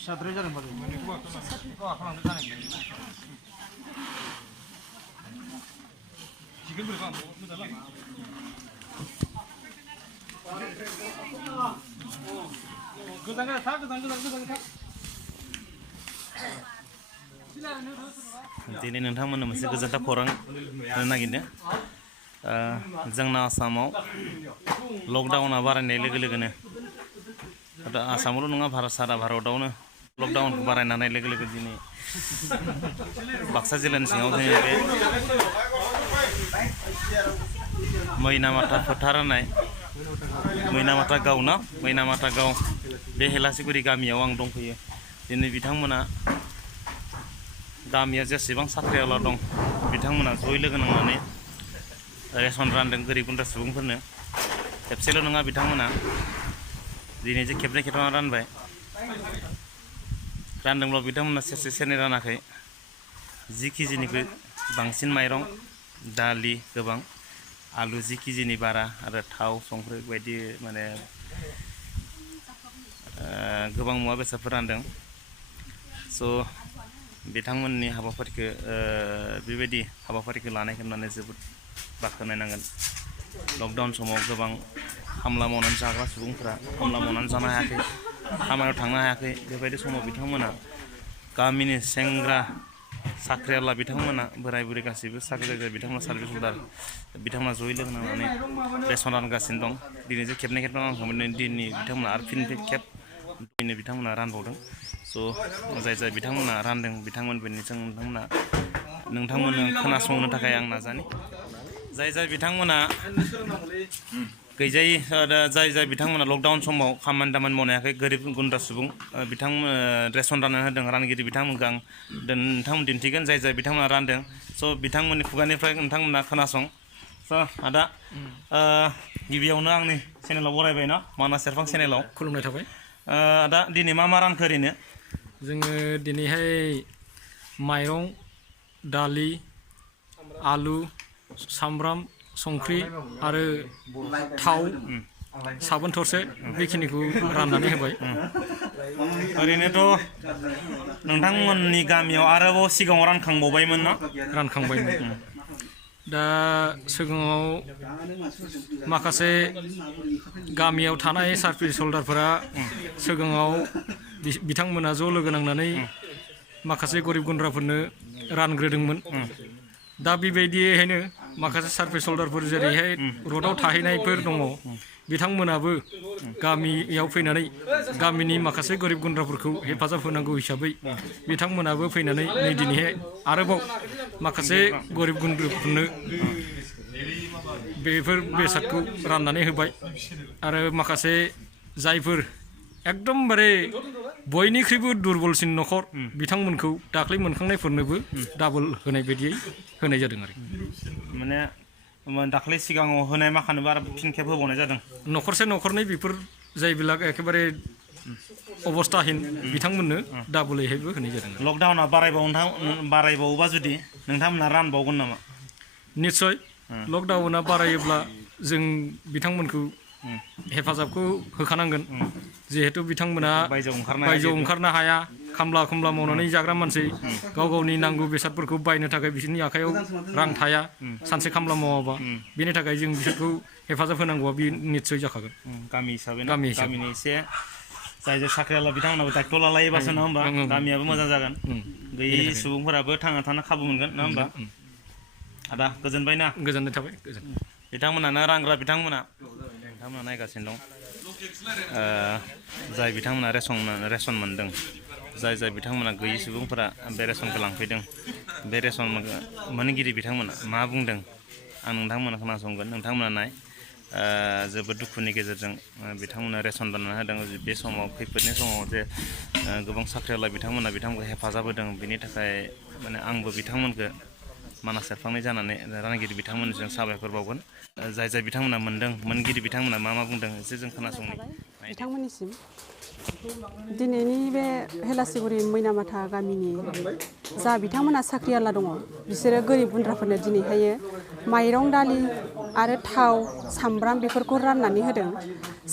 Sadri jalan balik. Chicken berapa? दिनै नोंथांमोननो मोनसे गोजोनथाव खौरां होनो नागिरदों जोंना आसामाव लकडाउना बारायनाय लोगो लोगोनो आसामावल' नङा सारा भारतआवनो लकडाउनखौ बारायनाय लोगो लोगो दिनै बाक्सा जिल्लानि सिङाव जोंनि बे मैनामाथा फोथार होननाय मैनामाथा गाव ना मैनामाथा गाव बे हेलासिगुरि गामियाव आं दंफैयो दिनै बिथांमोना गामियाव जेसेबां साख्रिआवला दं बिथांमोना जयै लोगो नांनानै रेसन रानदों गोरिब गुन्द्रा सुबुंफोरनो खेबसेल' नङा बिथांमोना दिनै जे खेबनै खेबथाम रानबाय रानदोंब्ला बिथांमोना सेरसे सेरनै रानाखै 10 केजिनिख्रुइ बांसिन माइरं दालि गोबां आलु 10 केजिनि बारा आरो थाव संख्रि बायदि माने गोबां मुवा बेसादफोर रानदों स' बिथांमोननि हाबाफारिखौ बेबायदि हाबाफारिखौ लानायखौ नुनानै जोबोद बाख्नायनांगोन लकडाउन समाव गोबां खामला मावनानै जाग्रा सुबुंफोरा खामला मावनानै जानो हायाखै खामानियाव थांनो हायाखै बेबायदि समाव बिथांमोना गामिनि सेंग्रा साख्रिआवला बिथांमोना बोराय बुरै गासैबो साख्रि जायगा बिथांमोना सार्भिस हल्डार बिथांमोना जयै लोगो नांनानै रेसन रानगासिनो दं दिनै जे खेबनै खेबथाम रानखांबाय दिनै बिथांमोना आरो फिन खेब दिनै बिथांमोना रानबावदों स' जाय बिथांमोना रानदों बिथांमोननिजों नोंथांमोननो खोनासंनो थाखाय आं नाजानि जाय बिथांमोना गैजायै जाय बिथांमोना लकडाउन समाव खामानि दामानि मावनो हायाखै गोरिब गुन्द्रा सुबुं बिथांमोन रेसन राननानै होदों रानगिरि बिथांमोनखौ आं नोंथांमोन दिन्थिगोन जाय बिथांमोना रानदों स' बिथांमोननि खुगानिफ्राय नोंथांमोना खोनासं स' आदा गिबियावनो आंनि चेनेलाव बरायबाय ना मानास सेरफां चेनेलाव खुलुमनाय थाबाय आदा दिनै मा रानखो ओरैनो जोङो दिनैहाय माइरं दालि आलु सामब्राम संख्रि आरो थाव साबोन थरसे बेखिनिखौ राननानै होबाय ओरैनोथ' नोंथांमोननि गामियाव आरोबाव सिगाङाव रानखांबावबायमोन ना रानखांबायमोन दा सिगाङाव माखासे गामियाव थानाय सार्भिस हल्डारफोरा सिगाङाव बिथांमोना ज' लोगो नांनानै माखासे गरिब गुन्द्राफोरनो रानग्रोदोंमोन दा बेबायदियैनो माखासे सार्भिस हल्डारफोर जेरैहाय रडआव थाहैनायफोर दङ बिथांमोनाबो गामियाव फैनानै गामिनि माखासे गरिब गुन्द्राफोरखौ हेफाजाब होनांगौ हिसाबै बिथांमोनाबो फैनानै नै दिनैहाय आरोबाव माखासे गरिब गुन्द्राफोरनो बेफोर बेसादखौ राननानै होबाय आरो माखासे जायफोर एकदमबारे बयनिख्रुइबो दुरबलसिन न'खर बिथांमोनखौ दाख्लै मोनखांनायफोरनोबो डाबल होनाय बायदियै होनाय जादों आरो माने दाख्लै सिगाङाव होनाय माखानोबो आरो फिन खेब होबावनाय जादों न'खरसे न'खरनै बेफोर जायबिला एखेबारे अबस्थाहीन बिथांमोननो डाबलैहायबो होनाय जादों लकडाउना बारायबावोबा जुदि नोंथांमोना रानबावगोन नामा निस्सय लकडाउना बारायोब्ला जों बिथांमोनखौ हेफाजाबखौ होखानांगोन जिहेतु बिथांमोना बायजोआव ओंखारनो हाया खामला मावनानै जाग्रा मानसि गाव गावनि नांगौ बेसादफोरखौ बायनो थाखाय बिसोरनि आखायाव रां थाया सानसे खामला मावाबा बेनि थाखाय जों बिसोरखौ हेफाजाब होनांगौआ बे निस्सय जाखागोन गामि हिसाबै गामिनि एसे जाय साख्रिआवला बिथांमोनाबो दायथ' लालायोबासो नङा होमबा गामियाबो मोजां जागोन गैयै सुबुंफोराबो थांना थानो खाबु मोनगोन नङा होमबा आदा गोजोनबाय ना गोजोननाय थाबाय बिथांमोनानो रानग्रा बिथांमोना नायगासिनो दं जाय बिथांमोना रेसन मोनदों जाय जाय बिथांमोना गैयि सुबुंफोरा बे रेसनखौ लांफैदों बे रेसन मोनगिरि बिथांमोना मा बुंदों आं नोंथांमोना खोनासंगोन। नोंथांमोना नाय जोबोद दुखुनि गेजेरजों बिथांमोना रेसन रानना होदों बे समाव खैफोदनि समाव जे गोबां साख्रिआवला बिथांमोना बिथांमोनखौ हेफाजाब होदों बिनि थाखाय माने आंबो बिथांमोनखौ मानास सेरफांनाय जानानै रानगिरि बिथांमोनजों साबायखर बावगोन। जाय जाय बिथांमोना मोनदों मोनगिरि बिथांमोना मा बुंदों एसे जों खोनासंनि बिथांमोननिसिम दिनैनि बे हेलासिगुरि मैनामाथा गामिनि जा बिथांमोना साख्रिआवला दङ बिसोरो गोरिब गुन्द्राफोरनो दिनैहायो माइरं दालि आरो थाव सामब्राम बेफोरखौ राननानै होदों।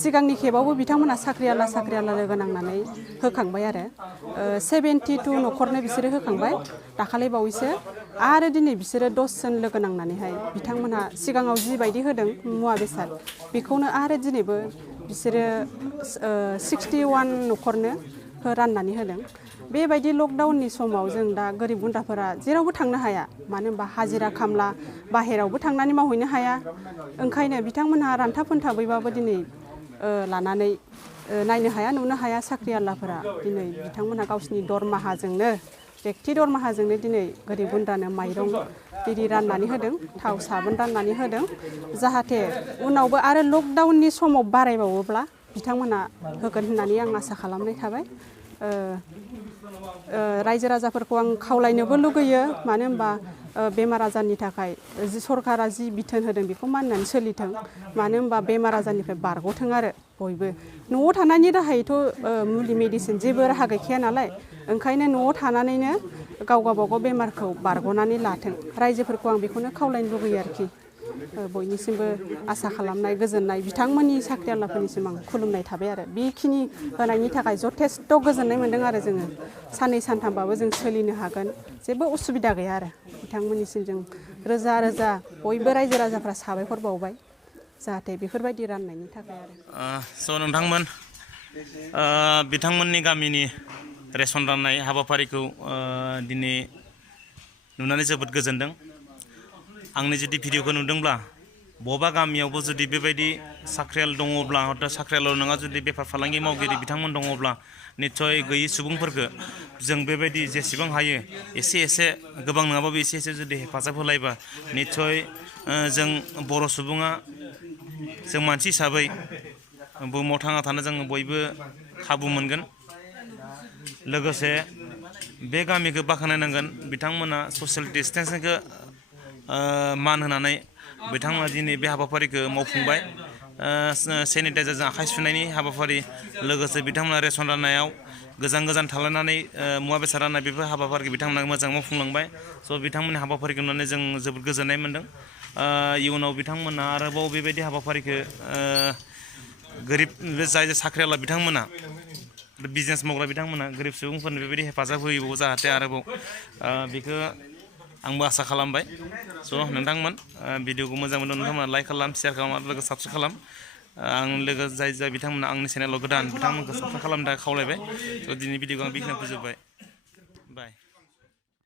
सिगांनि खेबावबो बिथांमोना साख्रिआवला लोगो नांनानै होखांबाय आरो 72 न'खरनो बिसोरो होखांबाय दाखालि बावैसो आरो दिनै बिसोरो 10 जन लोगो नांनानैहाय बिथांमोनहा सिगाङाव जिबायदि होदों मुवा बेसाद बेखौनो आरो दिनैबो बिसोरो 61 न'खरनो राननानै होदों। बेबायदि लकडाउननि समाव जों दा गोरिब गुन्द्राफोरा जेरावबो थांनो हाया मानो होनबा हाजिरा खामला बाहेरावबो थांनानै मावहैनो हाया ओंखायनो बिथांमोनहा रानथाब फोनथाबैबाबो दिनै लानानै नायनो हाया नुनो हाया साख्रिआवलाफोरा दिनै बिथांमोनहा गावसिनि दरमाहाजोंनो व्यक्ति दरमाहाजोंनो दिनै गोरिब गुन्द्रानो माइरं बिदि राननानै होदों थाव साबोन राननानै होदों जाहाथे उनावबो आरो लकडाउननि समाव बारायबावोब्ला बिथांमोना होगोन होननानै आं आसा खालामनाय थाबाय। रायजो राजाफोरखौ आं खावलायनोबो लुगैयो मानो होनबा बेमार आजारनि थाखाय सरकारा जि बिथोन होदों बेखौ मानिनानै सोलिथों मानो होनबा बेमार आजारनिफ्राय बारग'थों आरो बयबो न'आव थानायनि राहायैथ' मुलि मेडिसिन जेबो राहा गैखाया नालाय ओंखायनो न'आव थानानैनो गाव गावबागाव बेमारखौ बारग'नानै लाथों रायजोफोरखौ आं बेखौनो खावलायनो लुगैयो आरोखि बयनिसिमबो आसा खालामनाय गोजोननाय बिथांमोननि साख्रिआवलाफोरनिसिम आं खुलुमनाय थाबाय आरो बेखिनि होनायनि थाखाय जथेस्थ' गोजोननाय मोन्दों आरो जोङो साननै सानथामबाबो जों सोलिनो हागोन जेबो उसुबिदा गैया आरो बिथांमोननिसिम जों रोजा रोजा बयबो रायजो राजाफ्रा साबायखर बावबाय जाहाथे बेफोरबायदि राननायनि थाखाय आरो स' नोंथांमोन बिथांमोननि गामिनि रेसन राननाय हाबाफारिखौ दिनै नुनानै जोबोद गोजोनदों। आंनि जुदि भिडिअखौ नुदोंब्ला बबेबा गामियावबो जुदि बेबायदि साख्रियाल दङब्ला हयथ' साख्रियाल नङा जुदि बेफार फालांगि मावगिरि बिथांमोन दङब्ला निस्सय गैयि सुबुंफोरखौ जों बेबायदि जेसेबां हायो एसे गोबां नङाबाबो एसे जुदि हेफाजाब होलायबा निस्सय जों बर' सुबुङा जों मानसि हिसाबै बुहुमाव थांना थानो जों बयबो खाबु मोनगोन। लोगोसे बे गामिखौ बाख्नायनांगोन बिथांमोना ससियेल डिस्टेन्सिंखौ मान होनानै बिथांमोना दिनै बे हाबाफारिखौ मावफुंबाय। सेनिटाइजारजों आखाइ सुनायनि हाबाफारि लोगोसे बिथांमोना रेसन राननायाव गोजान थालायनानै मुवा बेसाद राननाय बेफोर हाबाफारिखौ बिथांमोना मोजां मावफुंलांबाय। स' बिथांमोननि हाबाफारिखौ नुनानै जों जोबोद गोजोननाय मोन्दों। इयुनाव बिथांमोना आरोबाव बेबायदि हाबाफारिखौ गोरिब जाय साख्रिआवला बिथांमोना बिजनेस मावग्रा बिथांमोना गोरिब सुबुंफोरनो बेबायदि हेफाजाब होयोबावो जाहाथे आरोबाव बेखौ आंबो आसा खालामबाय। स' नोंथांमोन भिडिअखौ मोजां मोनदों नोंथांमोना लाइक खालाम शेयार खालाम आरो लोगोसे साबस्क्राइब खालाम। आं लोगो जाय बिथांमोना आंनि चेनेलाव गोदान बिथांमोनखौ साबस्क्राइब खालामनो थाखाय खावलायबाय। स' दिनै भिडिअखौ आं बेखिनियाव फोजोबबाय। बाय।